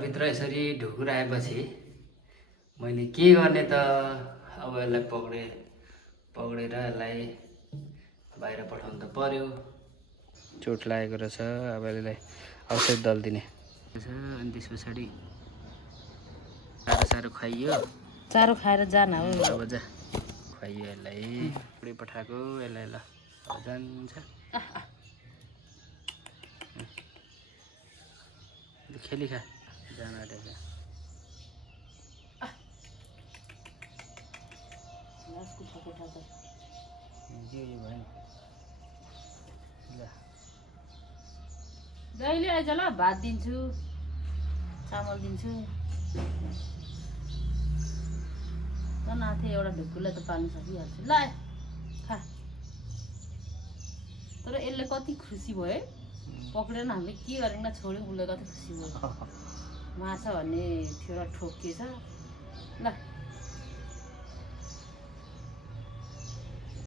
घरभित्र यसरी ढुकुर आएपछि मैले के गर्ने त। अब यसलाई पक्रेर यसलाई बाहिर पठाउनु त पर्यो। चोट लागेको रहेछ। अब यसलाई औषध दल्दिने अनि त्यस पछाडि साह्रो खुवाइयो। चारो खाएर जान हो। अब जा खुवाइयो यसलाई। पुरै पठाएको यसलाई। ल अब जान्छ। खेली खा जान आँटेछ। जहिले आइज ल भात दिन्छु चामल दिन्छु। नाथे एउटा ढुक्कुलाई त पाल्नु सकिहाल्छु। ल खा। तर यसले कति खुसी भयो है। पक्रेर हामीले के गरेन छोड्यौँ उसले कति खुसी भयो। माछा भन्ने थियो र ठोकिएछ। ल